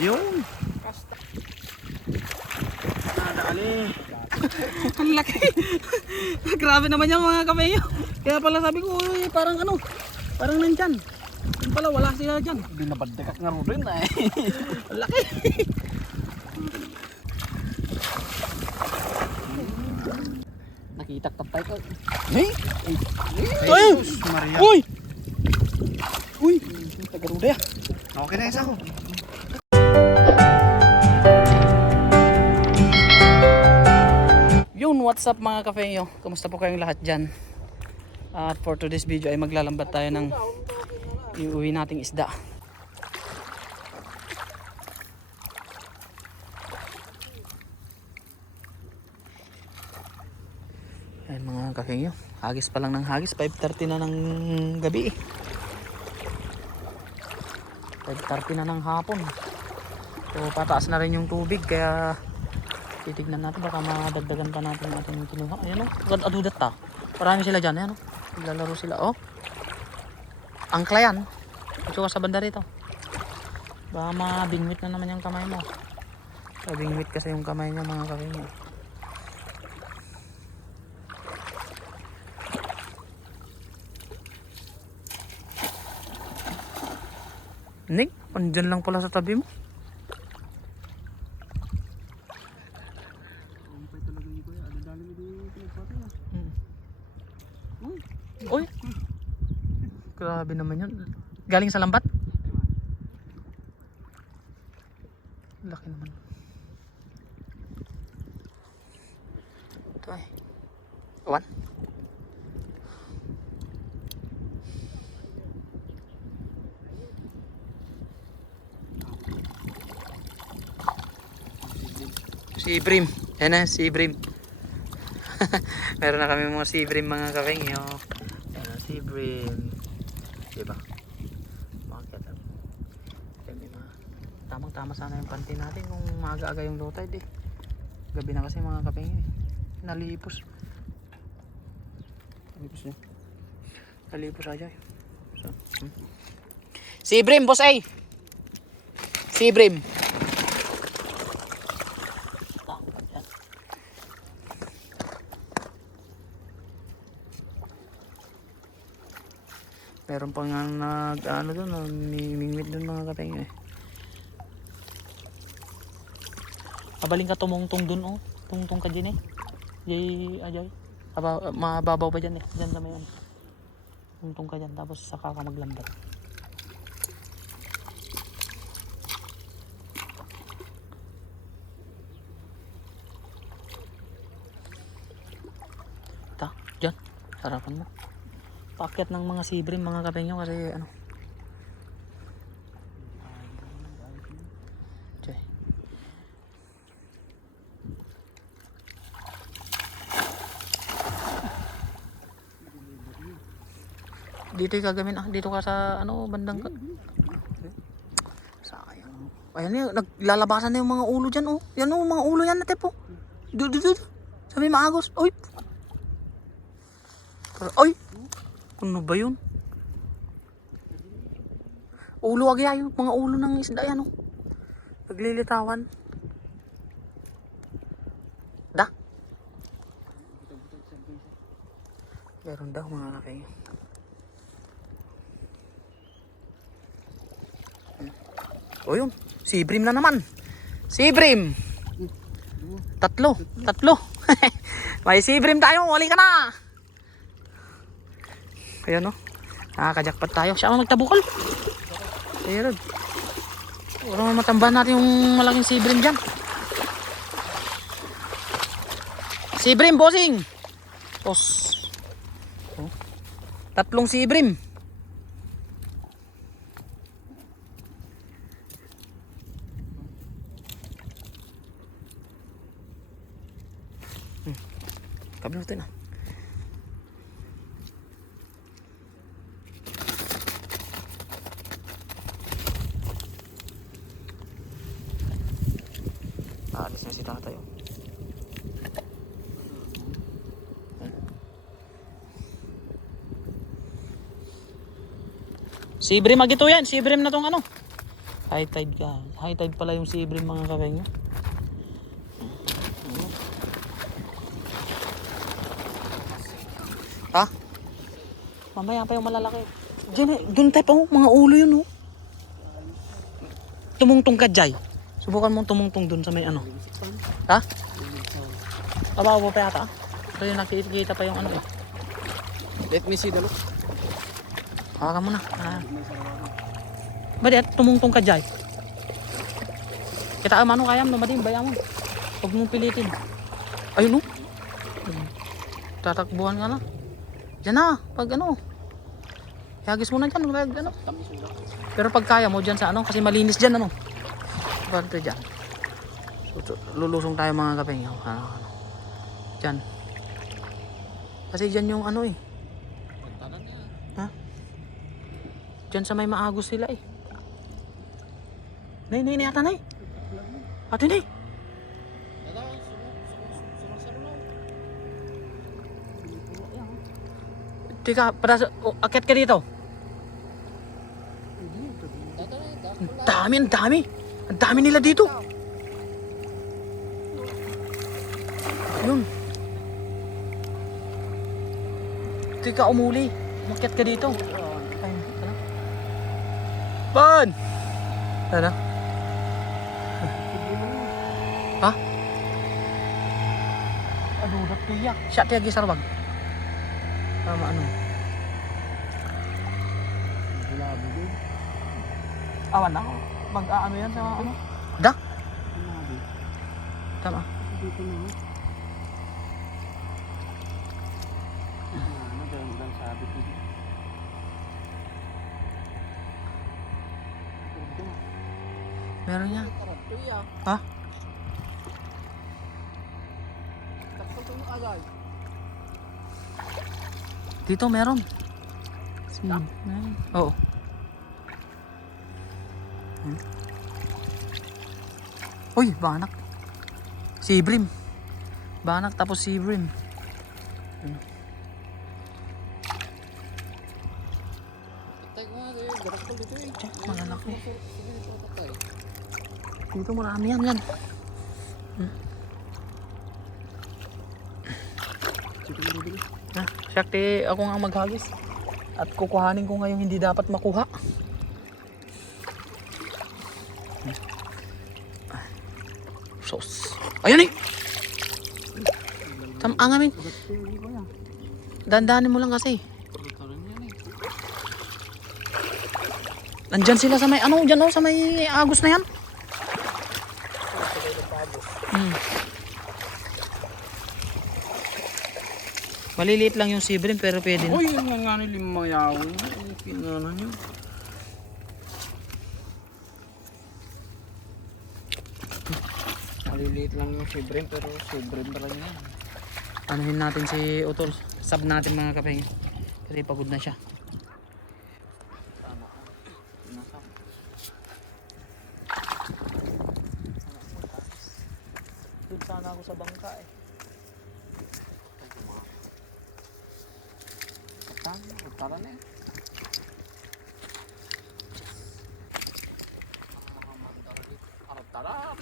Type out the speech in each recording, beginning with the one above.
Yun. Nadali. Ang laki. Grabe naman yung mga kameyo. Kaya pala sabi ko, uy, parang ano, parang nandyan. Yung pala, wala sila dyan. Binabadagak nga rin eh. Ang laki. Nakita ka tayo. Hey! Ay! Uy! Uy! What's up mga kafeyo? Kamusta po kayong lahat dyan? At for today's video ay maglalambat tayo ng iuwi nating isda. Ayan mga kafeyo, hagis pa lang ng hagis, 5.30 na ng gabi eh. 5.30 na ng hapon. So pataas na rin yung tubig kaya titignan natin baka madagdagan pa natin yung ating kinuha. Ayan o gad adudat ta marami sila dyan ayan o naglalaro sila oh. Angkla yan. Ito sa banda rito. Baka mabingwit na naman yung kamay mo. Mabingwit kasi yung kamay niya mga kakingin Nick, andyan lang pala sa tabi mo. Mm. Uy! Grabe naman yun. Galing sa lambat? Laki naman. Ito ay. One. Si Brim. Yan na, si Brim. Meron na kami mga sibrim mga kapengi. Oh. Ayan, sibrim. Diba? Bakit? May mga tamang-tama sana yung panty natin kung maaga-aga yung low tide eh. Gabi na kasi mga kapengi. Nalipos. Nalipos niya. Nalipos aja. So, hmm. Sibrim, boss ay! Sibrim. Meron pa nga nag ano doon, mimingwit doon mga kapengi eh. Abaling ka tumungtong doon oh. Tungtong ka dyan eh. Jay, ajay. Aba, mababaw pa dyan eh. Dyan sa may ano. Tungtong ka dyan tapos saka ka maglambat. Ta, dyan. Sarapan mo paakyat ng mga sibrim mga kapengyo kasi ano. Tiyay. dito yung gagawin ah dito ka sa ano bandang ka sayang. Ayan yun naglalabasan na yung mga ulo dyan oh. Yan oh mga ulo yan natin po du du du sabi maagos oy. Oy ano ba yun? Ulo agya yung mga ulo ng isda yan oh. Naglilitawan. Da. Meron daw mga kakay. O yun, sibrim na naman. Sibrim. Tatlo, tatlo. May sibrim tayo, wali ka na. Ayan o. Nakaka-jackpot tayo. Siya ang magtabukol. Ayun. Wala naman matambahan natin yung malaking sibrim dyan. Sibrim, bossing! Tos. Oh. Tatlong sibrim. Hmm. Kabinutin na. Aalis na si tatay. oh. Si Brim agito yan. Si Brim na tong ano. High tide ka. High tide pala yung si Ibrim mga kapenyo. Ha? Mamaya pa yung malalaki. Diyan eh, dun tayo pa oh, mga ulo yun oh. Tumungtong ka, Jai. Subukan mong tumungtong dun sa may ano. Ha? Kabawa pa yata. Ito yung nakikita pa yung ano eh. Let me see the look. Hawakan mo na. Ah. Badi at tumungtong ka Jai. Kita ang ano kaya mo madim baya mo. Huwag mong pilitin. Ayun no. Tatakbuhan ka na. Diyan na. Pag ano. Hagis mo na dyan. Wag, ano. Pero pag kaya mo dyan sa ano. Kasi malinis dyan ano. Bante dyan. So, Lulusong tayo mga kapeng. Ano, ano. Dyan. Kasi dyan yung ano eh. Diyan sa may maagos sila eh. Nay, nay, nay, ata nay. Ate nay. Teka, para oh, akit ka dito. Ang dami, ang dami. Ang dami nila dito. Yun. Teka, umuli. Umakyat ka dito. Ay, ano? Ban! Ano? ha? Ano, nagtiyak. Siya tiyak isarbag. Tama ano? Labo din. Awan na. Mag-aano yan sa ano? Da? Labo. Tama. Dito na. Ano daw lang sabi ko. Meron yan. Karatuya. Ha? Takot yung agay. Dito meron. Hmm. meron. Oo. Hmm. Uy, banak. Si Ibrim. Banak tapos si Ibrim. Tay ko nga eh. Garak ko dito eh. Check, malalaki. Sige, ito patay. Dito marami yan yan. Ha? Syakti, ako nga maghagis. At kukuhanin ko ngayong hindi dapat makuha. Sos. Ayun eh! Tam ang amin. Dandanin mo lang kasi. Nandyan sila sa may ano, dyan oh, sa may agos na yan. Hmm. Maliliit lang yung sibrim pero pwede na. Uy, yun nga nga ni lima yawon. Kinana nyo. Maliliit lang yung fibrin pero fibrin pa lang yan. Anuhin natin si Utol. Sub natin mga kapeng. Kasi pagod na siya. Sana ako sa bangka eh. Katang, tara na eh. Tara,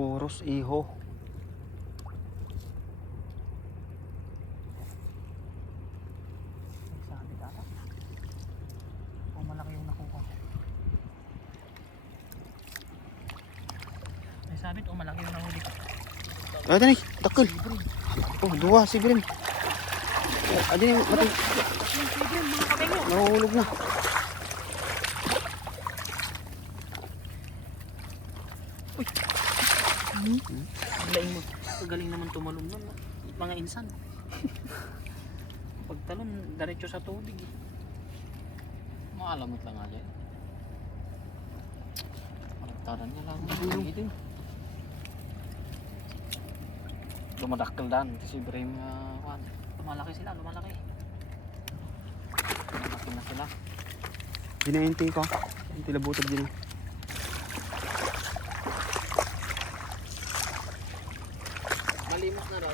Kuros iho. Sabit o malaki yung nahuli ko. Ay, dani, dakil. Oh, dua si Brim. Ay, dani, mati. Nahulog na. Ang laing mo. Galing naman tumalon nun. no? Mga insan. Pagtalon, diretso sa tubig. Maalamot lang nga dyan. Maraktaran niya lang. Dito. Dumadakkel dan si Brim uh. Lumalaki sila, lumalaki. Lumalaki na. Ginainti ko. Yung tilabutod din. Malimos na data, pala data, ano lang, kahit ay. Na? Maday?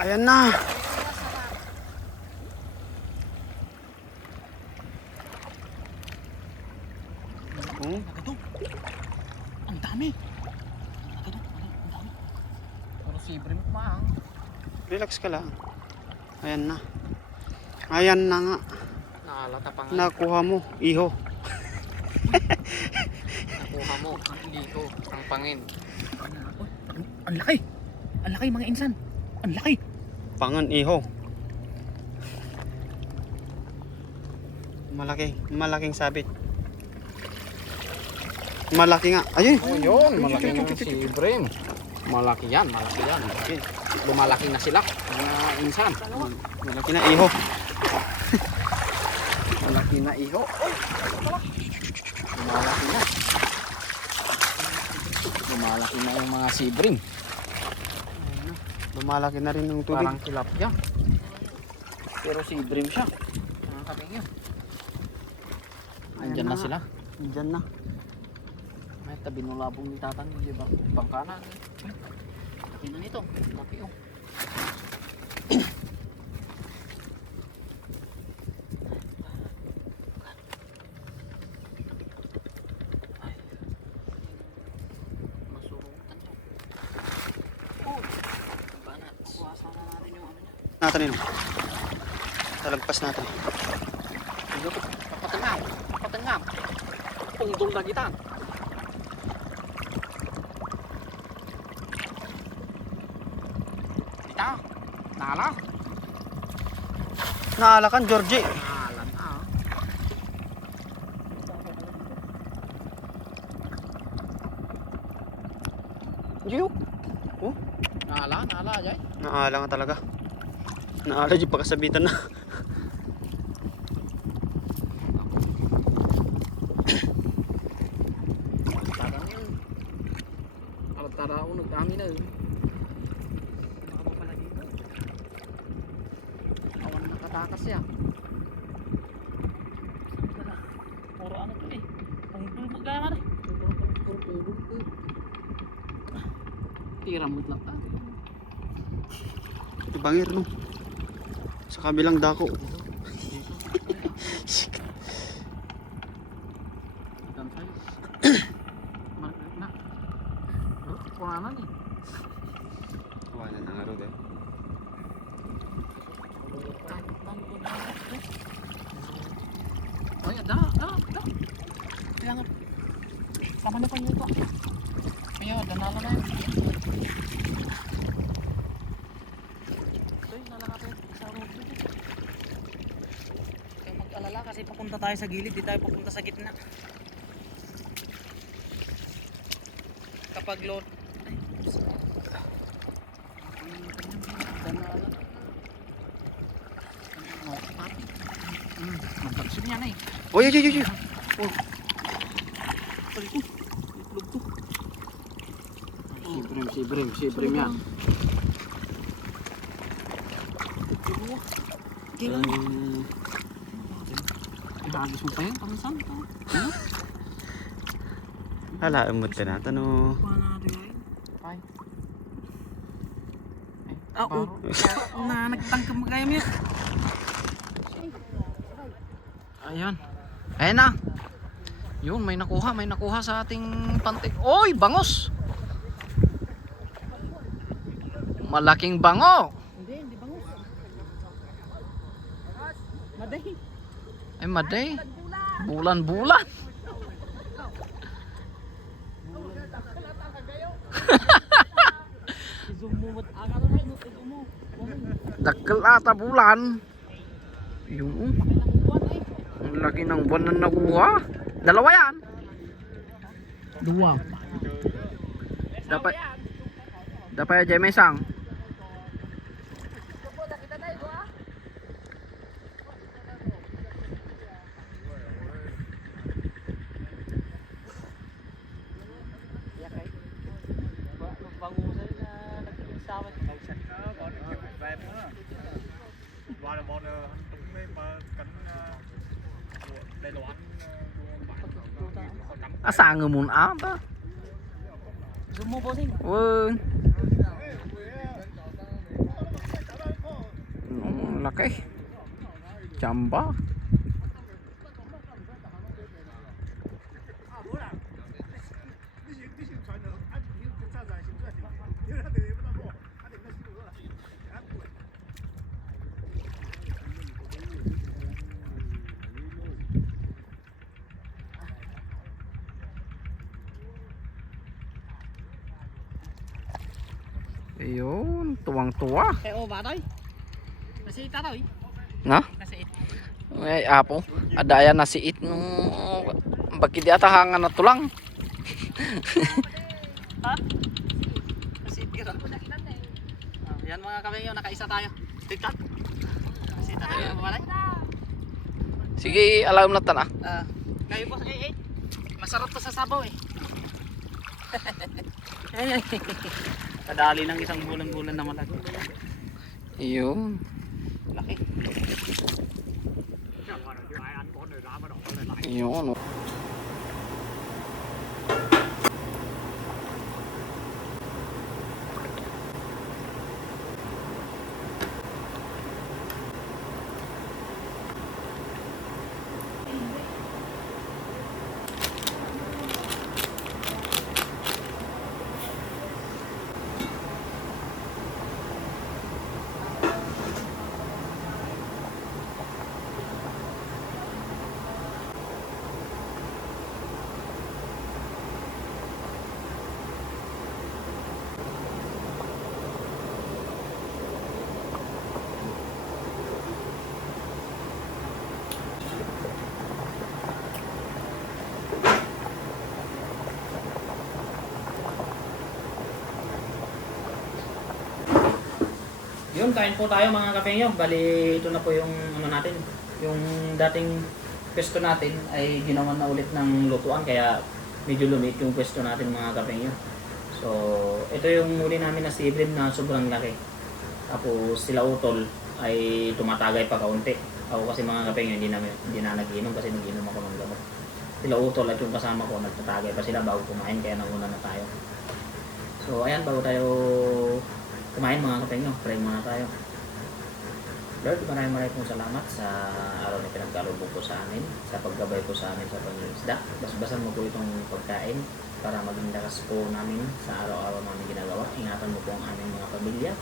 Ayan na. Oh, Nagato. Ang dami. Nagato, ang dami. Puro sibre mo maang. relax ka lang. Ayan na. Ayan na nga. Nakalata pa nga. Nakuha mo. Iho. Nakuha mo. Hindi ko. Ang pangin. Ang laki. Ang laki mga insan. Ang laki. Pangan iho. Malaki. Malaking sabit. Malaki nga. Ayun. Oh, yun. Malaki nga si Brim. Malaki yan. Malaki yan. Okay. Lumalaki na sila. Mga insan. Malaki na iho. Malaki na iho. Lumalaki na. Lumalaki na yung mga sibrim. Lumalaki na rin yung tubig. Parang tilapia. Pero sibrim siya. Mga kapingyo. Andyan na sila. Diyan na. May tabi ng labong ni tatang ba? Bangkana. Laki na nito. Laki oh. Natin yun. Talagpas natin. Papatengam. Papatengam. Pungdong dagitan. Naalakan, Georgie. Nala na. Yuk. Nala, nala, jay. Naala nga talaga. Naala di pagkasabitan na. Tara na yun. Alat tara ako nagdami na yun. Nakaba pala dito. Awan nakatakas yan. Puro ano to eh. Pungtul mo gaya man eh. Puro puro puro. Tira mo lang ta. Ibangir no. Sa kabilang dako. Ikan tayo. Market na. Oh, kuhanan eh. Wala na nga rin. Oh, ya, dah, dah, dah. Jangan. Sama na pa nyo ito. Kaya, danala na yun. Ito yung nalakapit sa road dito. Kaya mag-alala kasi papunta tayo sa gilid, di tayo papunta sa gitna. Kapag load... Oh. Oy, oy, oy, oy. Pari ko. Itlog ko. Sibrim, sibrim, sibrim yan. Mo pa yan? Pamisan pa. Ano? Hala, umot ka na. Tano. Kuha na natin ngayon. Ay. Ah, oh. Na, nagtangka mo kaya niya. Ayan. Ayan na. Yun, may nakuha, may nakuha sa ating pantik. Oy, bangos! Malaking bango! Hindi, hindi bangos. Maday. Ay, maday. Bulan-bulan. Dakkel ata bulan. Yung ang laki ng buwan na nakuha. Dalawa yan. Dua. Dapat dapat aja mesang. Asa nga mun ata? Zoom mo bossing. Won. Ang laki. Chamba. Ayun, tuwang-tuwa. Kaya o ba tayo? Nasi ita tayo. Na? Nasi ita. Ay, apo. Adaya na si it nung bakit di ata hanga na tulang. Ha? Nasi ita. Ah, yan mga kabengyo, nakaisa tayo. TikTok. Nasi ita tayo ba tayo? Sige, alam na ta na. Ah, kayo boss, eh, eh. Masarap to sa sabaw eh. Kadali ng isang bulan-bulan na malaki. Ayun. Laki. Oh. Yun, kain po tayo mga kapengyo. Bali, ito na po yung ano natin. Yung dating pwesto natin ay ginawa na ulit ng lutuan kaya medyo lumit yung pwesto natin mga kapengyo. So, ito yung muli namin na sibrim na sobrang laki. Tapos sila utol ay tumatagay pa kaunti. Ako kasi mga kapengyo hindi na, hindi na nagiinom kasi nagiinom ako ng gamot. Sila utol at yung kasama ko nagtatagay pa sila bago kumain kaya nauna na tayo. So, ayan, bago tayo kumain mga kapengyo, pray muna tayo. Lord, maraming maraming pong salamat sa araw na pinagkalubog po sa amin, sa paggabay po sa amin sa pangingisda. Basbasan mo po itong pagkain para maging lakas po namin sa araw-araw namin ginagawa. Ingatan mo po ang aming mga pamilya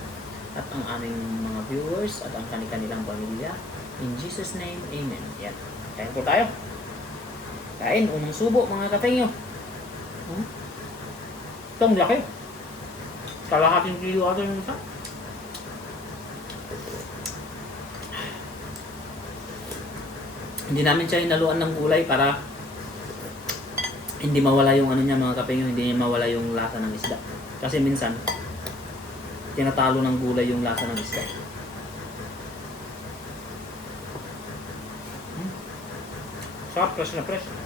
at ang aming mga viewers at ang kanilang pamilya. In Jesus' name, Amen. Yan. Kain po tayo. Kain, unang subo mga kapengyo. Hmm? Itong laki. Kalahating kilo ata yung isa. Hindi namin siya inaluan ng gulay para hindi mawala yung ano niya mga kapengyo, hindi mawala yung lasa ng isda. Kasi minsan, tinatalo ng gulay yung lasa ng isda. Hmm. Sarap, fresh na fresh.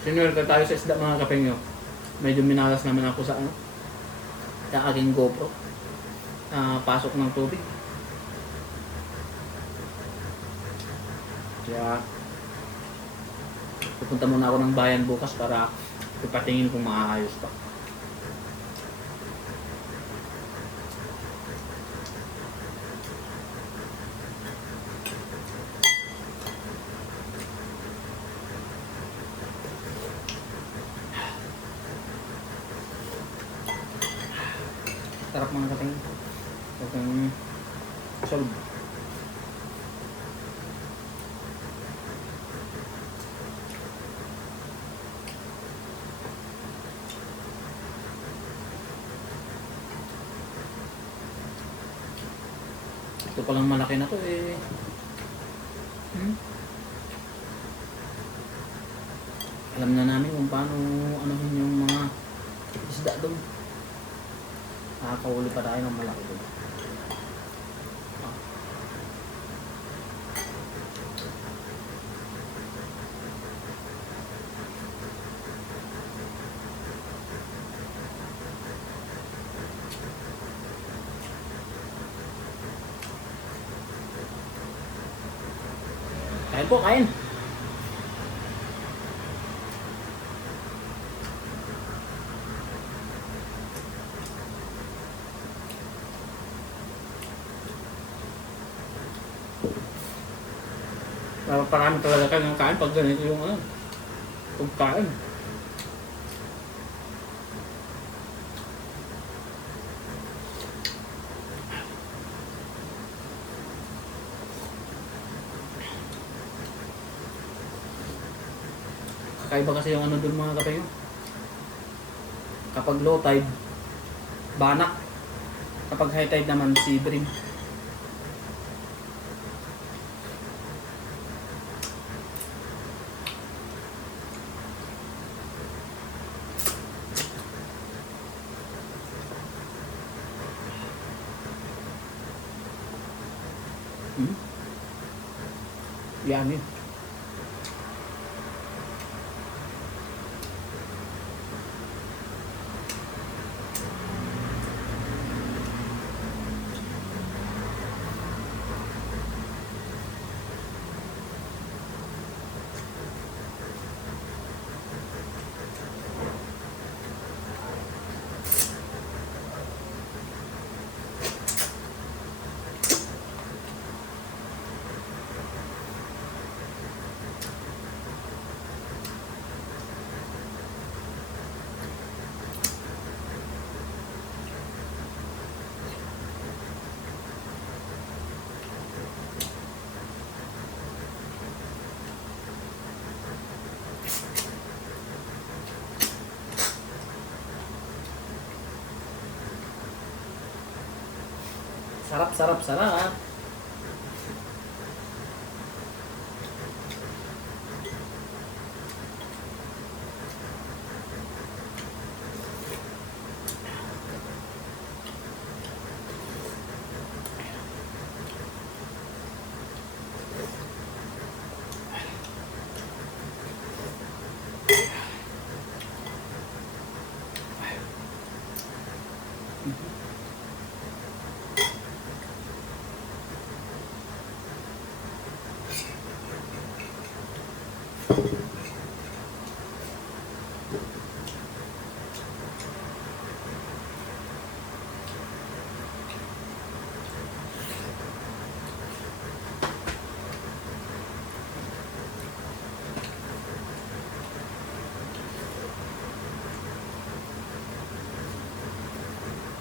Sinuwerte tayo sa isda mga kapengyo. Medyo minalas naman ako sa ano, sa aking GoPro. Ah, pasok ng tubig. Kaya pupunta muna ako ng bayan bukas para ipatingin kung maayos pa. Sarap mga kating. Huwag kang solve. Ito palang malaki na to eh. Hmm? Alam na namin kung paano anuhin yung mga isda doon. Nakakahuli pa tayo ng malaki doon. Po, kain. Para parami talaga kayo ng kain pag ganito yung ano, pagkain. Kakaiba kasi yung ano dun mga kapayo. Kapag low tide, banak. Kapag high tide naman, si Brim. Hmm? Yummy. Sarap, sarap, sarap.